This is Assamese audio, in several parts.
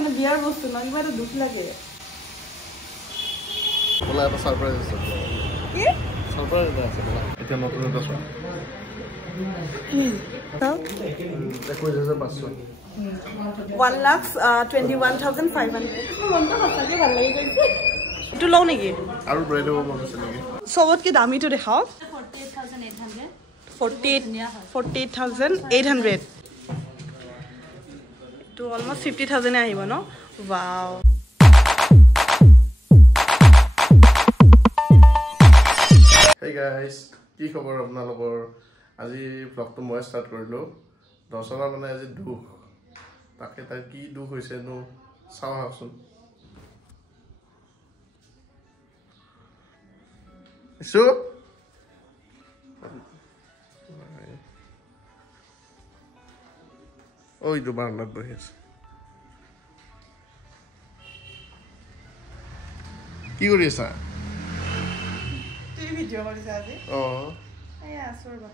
মানে বিয়াৰ বস্তু ন কিবা এটা দুখ লাগে বলা এটা সাৰপ্ৰাইজ আছে কি সাৰপ্ৰাইজ আছে বলা এটা নতুন এটা চোৱা কি তাও 21500 1,21,500 মনটা সঁচাকে ভাল লাগি গৈছে এটো লও নেকি আৰু ব্ৰেড হ'ব মন আছে নেকি সবতকে দামীটো দেখাও 48,800 to almost 50,000 আহিব ন wow hey guys কি খবৰ আপোনালোকৰ আজি ব্লগটো মই ষ্টাৰ্ট কৰিলো দৰ্শকৰ মানে আজি দুখ তাকে তাৰ কি দুখ হৈছে নো চাও হাওচোন ইসু ওই তো বাৰান্দাত বহি আছে কি কৰি আছা তুই ভিডিও কৰিছা আজি এই আছৰবা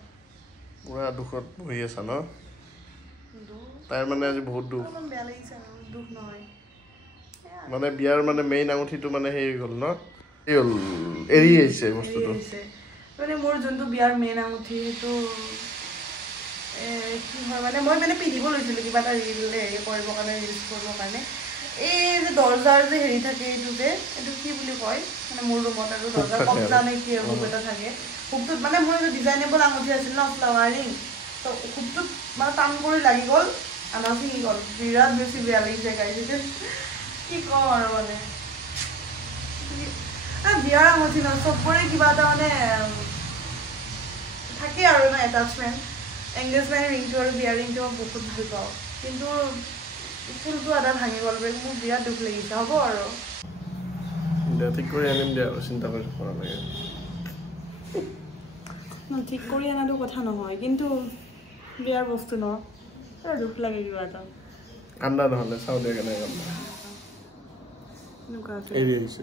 পুৰা দুখত বহি আছা ন তাইৰ মানে আজি বহুত দুখ বেয়া লাগিছে দুখ নহয় মানে বিয়াৰ মানে মেইন আঙুঠিটো মানে হেৰি গ'ল ন এই হ'ল এৰি আহিছে বস্তুটো মানে মোৰ যোনটো বিয়াৰ মেইন আঙুঠি সেইটো কি হয় মানে মই মানে পিন্ধিব লৈছিলোঁ কিবা এটা ৰিল হেৰি কৰিবৰ কাৰণে ৰিলছ কৰিবৰ কাৰণে এই যে দৰ্জাৰ যে হেৰি থাকে এইটো যে এইটো কি বুলি কয় মানে মোৰ ৰুমত আৰু দৰ্জাৰ কবজা নে কি হুক এটা থাকে হুকটোত মানে মোৰ ডিজাইনেবল আঙুঠি আছিল ন ফ্লাৱাৰিং তো হুকটোত মানে টান কৰি লাগি গ'ল আমাৰ ছিঙি গ'ল বিৰাট বেছি বেয়া লাগিছে গাইছে কি কওঁ আৰু মানে বিয়াৰ আঙুঠি ন চবৰে কিবা এটা মানে থাকে আৰু ন এটাচমেণ্ট এংগেজমেণ্ট ৰিংটো আৰু বিয়াৰ ৰিংটো মই বহুত ভাল পাওঁ কিন্তু ফুলটো আদা ভাঙি গ'ল বুলি মোৰ বিৰাট দুখ লাগিছে হ'ব আৰু ঠিক কৰি আনিম দিয়া আৰু চিন্তা কৰি থকা নালাগে ঠিক কৰি অনাটো কথা নহয় কিন্তু বিয়াৰ বস্তু ন দুখ লাগে কিবা এটা কান্দা নহ'লে চাওঁ দিয়া কেনেকৈ কান্দা এৰি আহিছে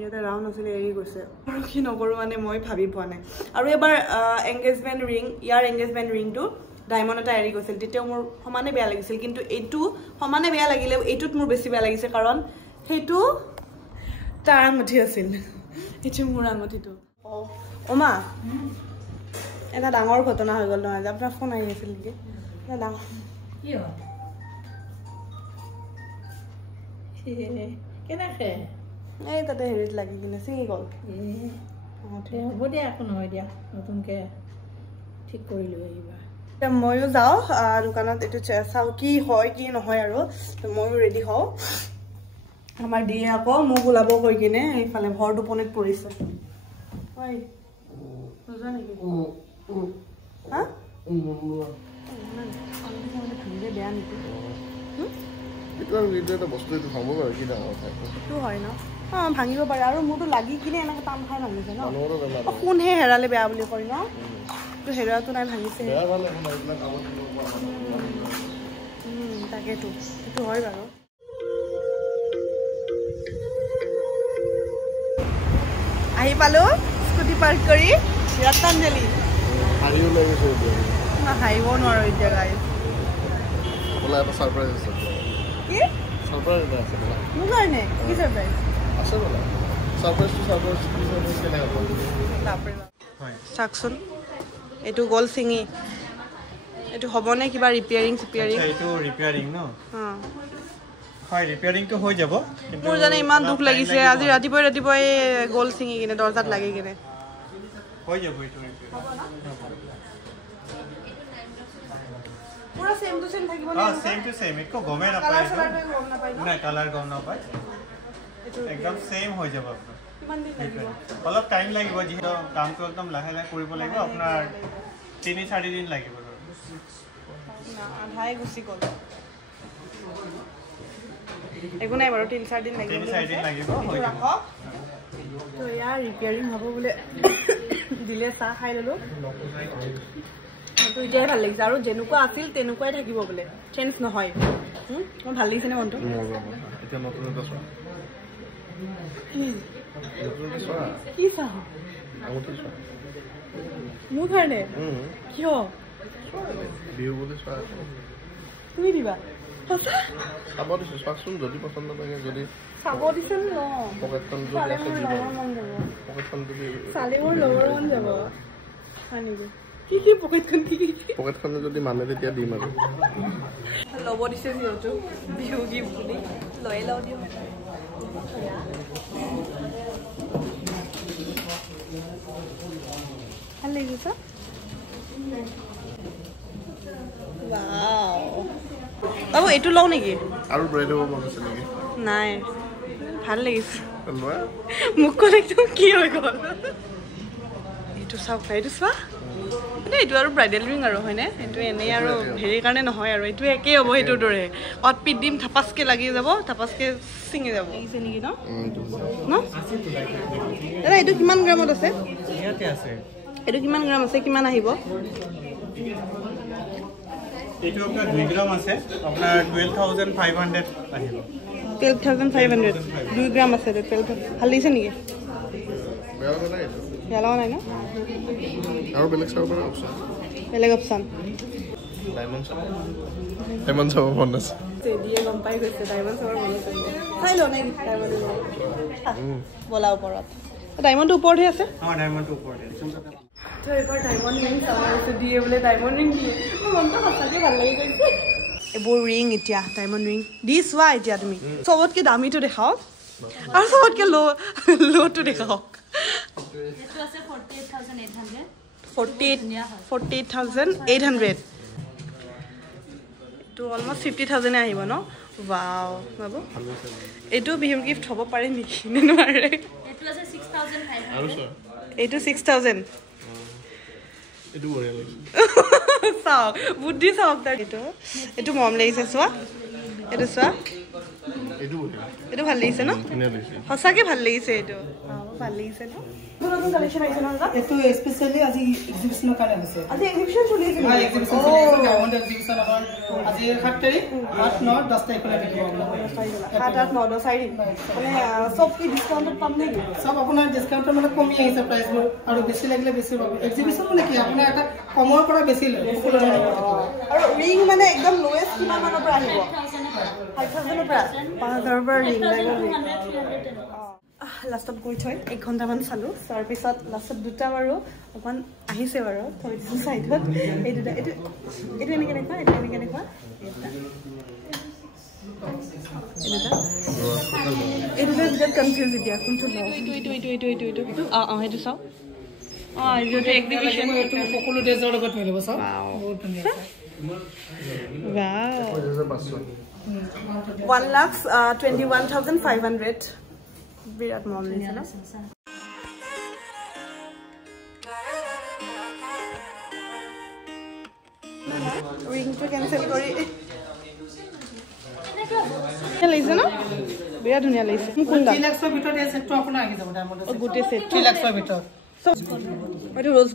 ইয়াতে ৰাউণ্ড আছিলে এৰি গৈছে আৰু কি নকৰোঁ মানে মই ভাবি পোৱা নাই আৰু এবাৰ এংগেজমেণ্ট ৰিং ইয়াৰ এংগেজমেণ্ট ৰিংটো ডায়মণ্ড এটা এৰি গৈছিল তেতিয়াও মোৰ সমানে বেয়া লাগিছিল কিন্তু এইটো সমানে বেয়া লাগিলেও এইটোত মোৰ বেছি বেয়া লাগিছে কাৰণ সেইটো তাৰ আঙুঠি আছিল এইটো মোৰ আঙুঠিটো মা এটা ডাঙৰ ঘটনা হৈ গ'ল নহয় আপোনাৰ ফোন আহি আছিল নেকি ডাঙৰ কি হয় কেনেকৈ এই তাতে হেৰিত লাগি কিনে ছিঙি গ'ল হ'ব দিয়া একো নহয় দিয়া নতুনকৈ ঠিক কৰি লৈ আহিবা এতিয়া ময়ো যাওঁ দোকানত এইটো চাওঁ কি হয় কি নহয় আৰু ময়ো ৰেডি হওঁ আমাৰ দিয়ে আকৌ মোক ওলাব কৈ কিনে এইফালে ভৰ টোপনিত পৰিছে বেয়া নেকি হয় ন ভাঙিব পাৰে আৰু মোৰতো লাগি কিনে এনেকে টান খাই ভাঙিছে ন কোনহে হেৰালে বেয়া বুলি কয় ন হেৰুৱাটো নাই ভাঙিছে তাকেতো সেইটো হয় বাৰু আহি পালো স্কুটি পাৰ্ক কৰি ৰতঞ্জলি হাৰিব নোৱাৰো এতিয়া গাড়ী এটা সাৰপ্ৰাইজ আছে কি সাৰপ্ৰাইজ আছে বলা মোৰ কাৰণে কি সাৰপ্ৰাইজ আছে বলা সারপ্রাইজ কেনে হ'ব হয় চাকচোন এইটো গল সিঙি এইটো হ'বনে কিবা ৰিপেয়াৰিং এইটো ৰিপেয়াৰিং ন হয় ৰিপেয়াৰিংটো হৈ যাব মোৰ জানে ইমান দুখ লাগিছে আজি ৰাতিপুৱাই গল সিঙি কিনে দৰ্জাত লাগি কিনে হৈ যাব এইটো পুৰা সেম টু সেম থাকিব না সেম টু সেম একো গমে নাপায় না কালাৰ গম নাপায় একদম সেম হৈ যাব আপোনাৰ কিমান দিন লাগিব অলপ টাইম লাগিব যিহেতু কামটো একদম লাহে লাহে কৰিব লাগিব আপোনাৰ 3-4 দিন লাগিব না আধাই গুচি গ'ল একো নাই বাৰু 3-4 দিন লাগিব 3-4 দিন লাগিব হৈ যাব তো ইয়াৰ ৰিপেয়াৰিং হ'ব বোলে দিলে চাহ খাই ললো তো এতিয়াই ভাল লাগিছে আৰু যেনেকুৱা আছিল তেনেকুৱাই থাকিব বোলে চেঞ্জ নহয় মোৰ ভাল লাগিছে নে মনটো এতিয়া নতুন এটা চোৱা কি চাহ মোৰ কাৰণে কিয় বিহু বুলি চোৱা তুমি দিবা চাব দিছোঁ চাওকচোন যদি পচন্দ লাগে যদি চাব দিছে ন পকেটখন যদি আছে দিব পকেটখন যদি চালিবোৰ ল'বৰ মন যাব হয় নেকি কি পকেটখন যদি মানে তেতিয়া দিম আৰু ল'ব দিছে যিহেতু বিহু গিফ্ট বুলি লৈ লওঁ দিওঁ ভাল লাগিছে বাবু এইটো লওঁ নেকি আৰু লৈ ল'ব মন আছে নেকি নাই ভাল লাগিছে লোৱা মুখখন একদম কি হৈ গ'ল এইটো চাওক এইটো চোৱা এইটো আৰু ব্ৰাইডেল ৰিং আৰু হয়নে এইটো এনেই আৰু হেৰিৰ কাৰণে নহয় আৰু এইটো একেই হ'ব সেইটোৰ দৰে অতপিত দিম থাপাচকৈ লাগি যাব থাপাচকৈ ছিঙি যাব লাগিছে নেকি ন দাদা এইটো কিমান গ্ৰামত আছে এইটো কিমান গ্ৰাম আছে কিমান আহিব এইটো আপোনাৰ 2 গ্ৰাম আছে আপোনাৰ 12500 আহিব 12500 2 গ্ৰাম আছে 12 ভাল লাগিছে নেকি বেয়া লগা নাই ন আৰু বেলেগ চাব পাৰে অপশ্যন বেলেগ অপশ্যন ডায়মণ্ড চাব মন আছে দিয়ে গম পাই গৈছে ডায়মণ্ড চাবৰ মন আছে চাই লওঁ নে ডায়মণ্ড বলা ওপৰত ডায়মণ্ডটো ওপৰতহে আছে ডায়মণ্ডটো ওপৰতে তো এবাৰ ডায়মণ্ড ৰিং চাব আছে দিয়ে বোলে ডায়মণ্ড ৰিং দিয়ে মনটো সঁচাকৈ ভাল লাগি গৈছে এইবোৰ ৰিং এতিয়া ডায়মণ্ড ৰিং দি চোৱা এতিয়া তুমি চবতকৈ দামীটো দেখাওক আৰু চবতকৈ ল'টো দেখাওক 48,800 এইটো অলমষ্ট 50,000 আহিব ন ৱাও বাবু এইটো বিহুৰ গিফ্ট হ'ব পাৰে নেকি নে নোৱাৰে এইটো 6,000 চাওক বুদ্ধি চাওক তাৰ এইটো মৰম লাগিছে চোৱা এইটো চোৱা এইটো ভাল লাগিছে ন সঁচাকৈ ভাল লাগিছে এইটো ভাল লাগিছে ন নতুন কালেকশ্যন আহিছে ন এইটো স্পেচিয়েলি আজি এক্সিবিশনৰ কাৰণে আছে আজি এক্সিবিশন চলি আছে হয় এক্সিবিশন চলি আছে ডায়মণ্ড এক্সিবিশন আমাৰ আজি 7 তাৰিখ 8 9 10 তাৰিখলৈ থাকিব 7 8 9 10 তাৰিখ মানে সব কি ডিসকাউন্টত পাম নেকি সব আপোনাৰ ডিসকাউন্টৰ মানে কমি আহিছে প্ৰাইচবোৰ আৰু বেছি লাগিলে বেছি পাব এক্সিবিশন মানে কি আপোনাৰ এটা কমৰ পৰা বেছি লয় আৰু ৰিং মানে একদম লোৱেষ্ট কিমান মানৰ পৰা আহিব 5,000 ৰ পৰা 5,000 ৰ পৰা ৰিং লাষ্টত গৈ থৈ 1 ঘণ্টামান চালোঁ চোৱাৰ পিছত লাষ্টত দুটা বাৰু অকণমান আহিছে বাৰু থৈ দিছোঁ ছাইডত এই দুটা এইটো এনেকৈ দেখুৱা এইটো এনেকৈ দেখুৱা এই দুটাৰ ভিতৰত কনফিউজ এতিয়া কোনটো লওঁ এইটো অঁ সেইটো চাওঁ অঁ এইটো এক্সিবিশ্যন সকলো ড্ৰেছৰ লগত মিলিব চব বহুত ধুনীয়া 1,21,500 বিৰাট মৰম লাগিছে ন ৰিংটো কেঞ্চেল কৰি লাগিছে ন বিৰাট ধুনীয়া লাগিছে গোটেই ছেট 3 লাখৰ ভিতৰত এইটো ৰ'জ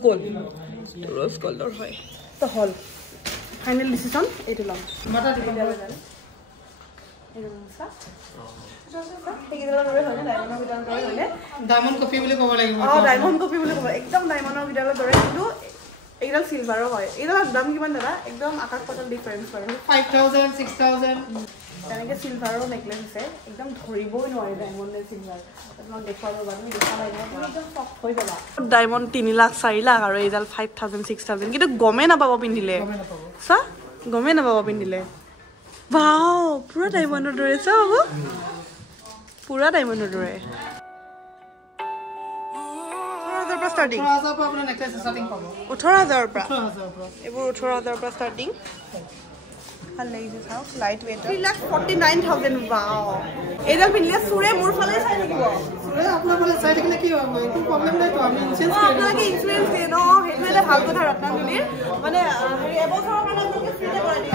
গ'ল্ডৰ হয় তো হ'ল ফাইনেল ডিচিশ্যন এইটো ল'ম ডায়মণ্ড কপি বুলি ক'ব লাগিব ডায়মণ্ড কপি বুলি ক'ব একদম ডায়মণ্ডৰ ভিতৰৰ দৰে কিন্তু এইডাল চিলভাৰৰ হয় এইডালৰ দাম কিমান দাদা একদম আকাশ পাতাল ডিফাৰেঞ্চ বাৰু 5,000 6,000 তেনেকৈ চিলভাৰৰ নেকলেছ আছে একদম ধৰিবই নোৱাৰি ডায়মণ্ড নে চিলভাৰ তোমাক দেখুৱাব বাৰু তুমি দেখা নাই একদম চফ্ট হৈ যাবা ডায়মণ্ড 3 লাখ 4 লাখ আৰু এইডাল 5,000 6,000 কিন্তু গমেই নাপাব পিন্ধিলে চা গমেই নাপাব পিন্ধিলে ৱাও পুৰা ডায়মণ্ডৰ দৰে চা হ'ব পুৰা ডায়মণ্ডৰ দৰে 18,000 পৰা ষ্টাৰ্টিং 18,000 পৰা আপোনাৰ নেকলেছ ষ্টাৰ্টিং পাব 18,000 পৰা 18,000 পৰা এইবোৰ 18,000 পৰা ষ্টাৰ্টিং ভাল লাগিছে চাওক লাইট ৱেট 3,49,000 ৱাও এইডাল পিন্ধিলে চুৰে মোৰ ফালে চাই থাকিব চুৰে আপোনাৰ ফালে চাই থাকিলে কি হ'ব একো প্ৰব্লেম নাই তো আমি ইনচুৰেঞ্চ আপোনালোকে ইনচুৰেঞ্চ দিয়ে ন সেইটো এটা ভাল কথা ৰত্নাঞ্জলিৰ মানে হেৰি এবছৰৰ কাৰণে আপোনালোকে ফ্ৰীতে কৰাই দিয়ে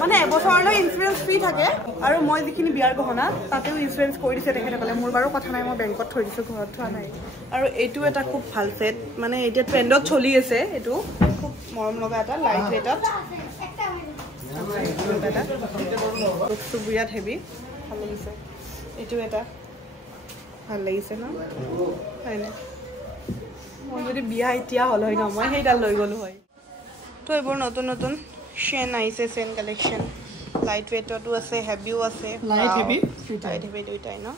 মানে এবছৰলৈ ইঞ্চুৰেঞ্চ ফ্ৰী থাকে আৰু মই যিখিনি বিয়াৰ গহনা তাতেও ইঞ্চুৰেঞ্চ কৰি দিছে তেখেতসকলে মোৰ বাৰু কথা নাই মই বেংকত থৈ দিছোঁ ঘৰত থোৱা নাই আৰু এইটো এটা খুব ভাল ছেট মানে এতিয়া ট্ৰেণ্ডত চলি আছে এইটো খুব মৰম লগা এটা লাইট ৱেটত এটা লুকটো বিৰাট হেভি ভাল লাগিছে এইটো এটা ভাল লাগিছে ন হয়নে মই যদি বিয়া এতিয়া হ'ল হয় ন মই সেইডাল লৈ গ'লোঁ হয় তো এইবোৰ নতুন নতুন চেন আহিছে চেন কালেকশ্যন লাইট ৱেইটতো আছে হেভিও আছে লাইট হেভি দুইটাই ন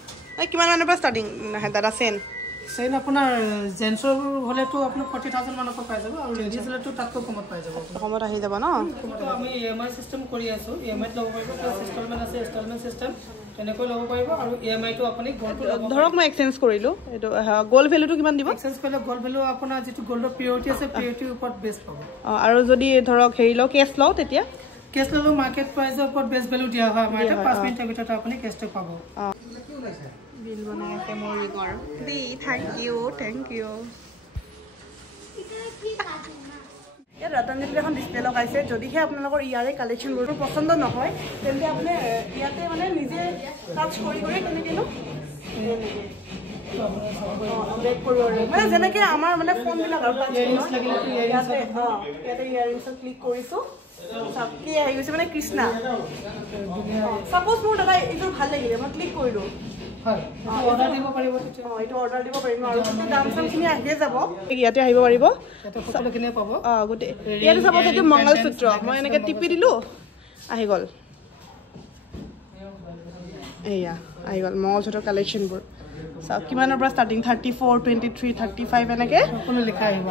কিমান মানৰ পৰা ষ্টাৰ্টিং দাদা চেন চেন আপোনাৰ জেন্টছৰ হ'লেতো আপোনাৰ 40,000 মানৰ পৰা পাই যাব আৰু লেডিজ হ'লেতো তাতকৈ কমত পাই যাব কমত আহি যাব ন আমি EMI চিষ্টেম কৰি আছো EMI ল'ব পাৰিব প্লাছ ইনষ্টলমেণ্ট আছে ইনষ্টলমেণ্ট চিষ্টেম তেনেকৈ ল'ব পাৰিব আৰু EMI টো আপুনি গ'ল্ডটো ধৰক মই এক্সচেঞ্জ কৰিলো এইটো গোল্ড ভ্যালুটো কিমান দিব এক্সচেঞ্জ কৰিলে গোল্ড ভ্যালু আপোনাৰ যেটো গোল্ডৰ পিউৰিটি আছে পিউৰিটিৰ ওপৰত বেছ পাব আৰু যদি ধৰক হেৰি লও কেছ লও তেতিয়া কেছ ল'লে মাৰ্কেট প্ৰাইসৰ ওপৰত বেছ ভ্যালু দিয়া হয় আমাৰ এটা 5 মিনিটৰ ভিতৰত আপুনি কেছটো পাব বিল বনাই আছে মোৰ ৰিঙৰ দি থ্যাংক ইউ ইয়াত ৰতনজিত এখন ডিসপ্লে লগাইছে যদিহে আপোনালোকৰ ইয়াৰে কালেকশ্যনবোৰ পছন্দ নহয় তেন্তে আপুনি ইয়াতে মানে নিজে টাচ কৰি কেনেকেনো বেক কৰিব মানে যেনেকৈ আমাৰ মানে ফোনবিলাক আৰু টাচ ইয়াতে ইয়াৰিংছত ক্লিক কৰিছোঁ কি আহি গৈছে মানে কৃষ্ণা সাপোজ মোৰ দাদা এইটো ভাল লাগিলে মই ক্লিক কৰিলোঁ অৰ্ডাৰ দিব পাৰিব এইটো অৰ্ডাৰ দিব পাৰিম আৰু দাম চামখিনি আহিয়ে যাব ইয়াতে আহিব পাৰিব সকলোখিনি পাব গোটেই ইয়াতে চাব এইটো মংগলসূত্ৰ মই এনেকৈ টিপি দিলোঁ আহি গ'ল এয়া আহি গ'ল মংগলসূত্ৰৰ কালেকশ্যনবোৰ চাওক কিমানৰ পৰা ষ্টাৰ্টিং 34 23 35 এনেকৈ সকলো লিখা আহিব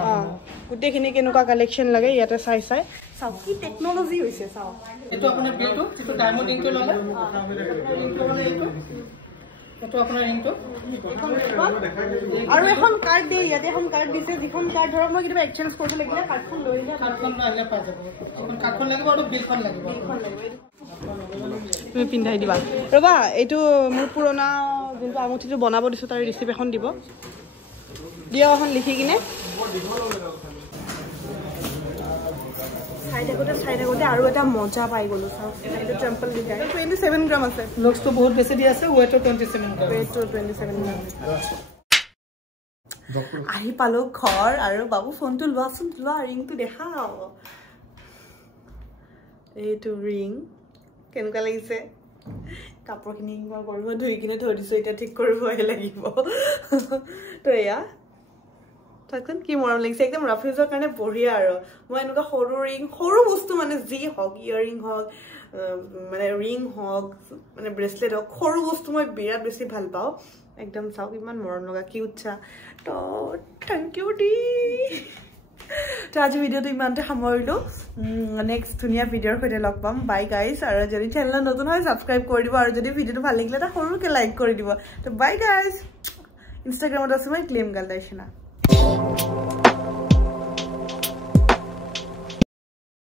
গোটেইখিনি কেনেকুৱা কালেকশ্যন লাগে ইয়াতে চাই চাওক কি টেকন'লজি হৈছে চাওক এইটো আপোনাৰ বিলটো যিটো ডায়মণ্ড ৰিংটো ল'লে এইটো আপোনাৰ ৰিংটো আৰু এখন কাৰ্ড দিয়ে ইয়াতে এখন কাৰ্ড দিছে যিখন কাৰ্ড ধৰক মই কেতিয়াবা এক্সচেঞ্জ কৰিব লাগিলে কাৰ্ডখন লৈ কাৰ্ডখন আহিলে পাই যাব এখন কাৰ্ডখন লাগিব আৰু বিলখন লাগিব তুমি পিন্ধাই দিবা ৰ'বা এইটো মোৰ পুৰণা যোনটো আঙুঠিটো বনাব দিছোঁ তাৰ ৰিচিপ্ট এখন দিব দিয়া এখন লিখি কিনে চাই থাকোঁতে আৰু এটা মজা পাই গ'লোঁ চাওক এইটো টেম্পল ডিজাইন 27 গ্ৰাম আছে লুকছটো বহুত বেছি দি আছে ৱেইটো 27 গ্ৰাম আহি পালোঁ ঘৰ আৰু বাবু ফোনটো লোৱাচোন লোৱা ৰিংটো দেখাও এইটো ৰিং কেনেকুৱা লাগিছে কাপোৰখিনি মই কৰিব ধুই কিনে থৈ দিছোঁ এতিয়া ঠিক কৰিবহে লাগিব তো এয়া থাকচোন কি মৰম লাগিছে একদম ৰাফিজৰ কাৰণে বঢ়িয়া আৰু মই এনেকুৱা সৰু ৰিং সৰু বস্তু মানে যি হওক ইয়েৰিং হওক মানে ৰিং হওক মানে ব্ৰেচলেট হওক সৰু বস্তু মই বিৰাট বেছি ভাল পাওঁ একদম চাওক ইমান মৰম লগা কিউটছা তো থেংক ইউ দি তো আজি ভিডিঅ'টো ইমানতে সামৰিলোঁ নেক্সট ধুনীয়া ভিডিঅ'ৰ সৈতে লগ পাম বাই গাইজ আৰু যদি চেনেলত নতুন হয় ছাবস্ক্ৰাইব কৰি দিব আৰু যদি ভিডিঅ'টো ভাল লাগিলে এটা সৰুকৈ লাইক কৰি দিব তো বাই গাইজ ইনষ্টাগ্ৰামত আছোঁ মই ক্লেম গাল দাইছিনা